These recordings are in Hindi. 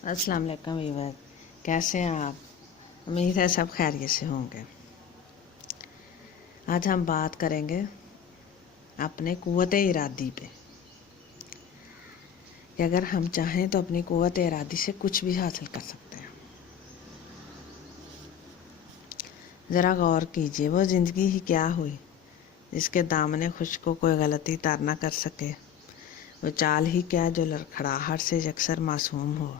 अस्सलाम वालेकुम वीवर, कैसे हैं आप? उम्मीद है सब खैरियत से होंगे। आज हम बात करेंगे अपने क़ुव्वत इरादी पे कि अगर हम चाहें तो अपनी क़ुव्वत इरादी से कुछ भी हासिल कर सकते हैं। ज़रा गौर कीजिए, वो ज़िंदगी ही क्या हुई जिसके दामने खुश को कोई गलती तार ना कर सके। वो चाल ही क्या जो लड़खड़ाहट से अक्सर मासूम हो।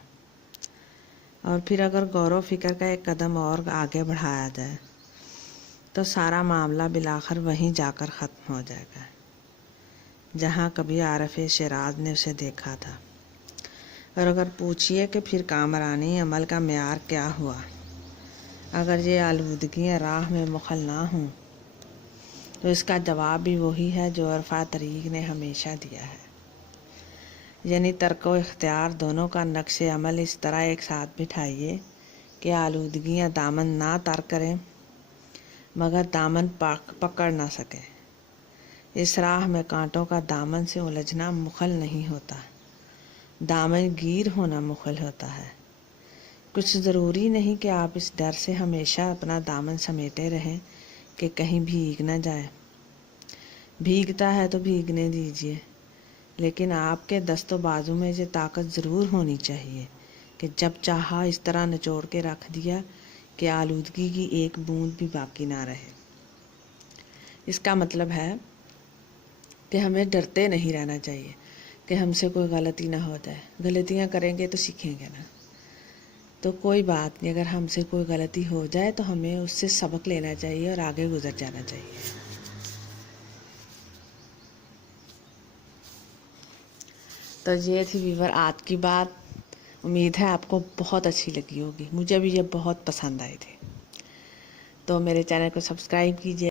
और फिर अगर गौर फिक्र का एक कदम और आगे बढ़ाया जाए तो सारा मामला बिलाखिर वहीं जाकर ख़त्म हो जाएगा जहाँ कभी आरफ़ शिराज ने उसे देखा था। और अगर पूछिए कि फिर कामरानी अमल का मेयार क्या हुआ, अगर ये आलूदगियाँ राह में मुखल ना हों तो इसका जवाब भी वही है जो अरफा तरीक़ ने हमेशा दिया है, यानी तर्क व इख्तियार दोनों का नक्श अमल इस तरह एक साथ बिठाइए कि आलूदगियाँ दामन ना तर करें मगर दामन पकड़ ना सकें। इस राह में कांटों का दामन से उलझना मुखल नहीं होता, दामन गिर होना मुखल होता है। कुछ ज़रूरी नहीं कि आप इस डर से हमेशा अपना दामन समेटे रहें कि कहीं भीग न जाए। भीगता है तो भीगने दीजिए, लेकिन आपके दस्तो बाजू में ये ताकत ज़रूर होनी चाहिए कि जब चाहा इस तरह निचोड़ के रख दिया कि आलूदगी की एक बूंद भी बाकी ना रहे। इसका मतलब है कि हमें डरते नहीं रहना चाहिए कि हमसे कोई गलती ना हो जाए। गलतियाँ करेंगे तो सीखेंगे ना, तो कोई बात नहीं, अगर हमसे कोई गलती हो जाए तो हमें उससे सबक लेना चाहिए और आगे गुजर जाना चाहिए। तो ये थी वीवर आज की बात। उम्मीद है आपको बहुत अच्छी लगी होगी, मुझे भी ये बहुत पसंद आई थी। तो मेरे चैनल को सब्सक्राइब कीजिए।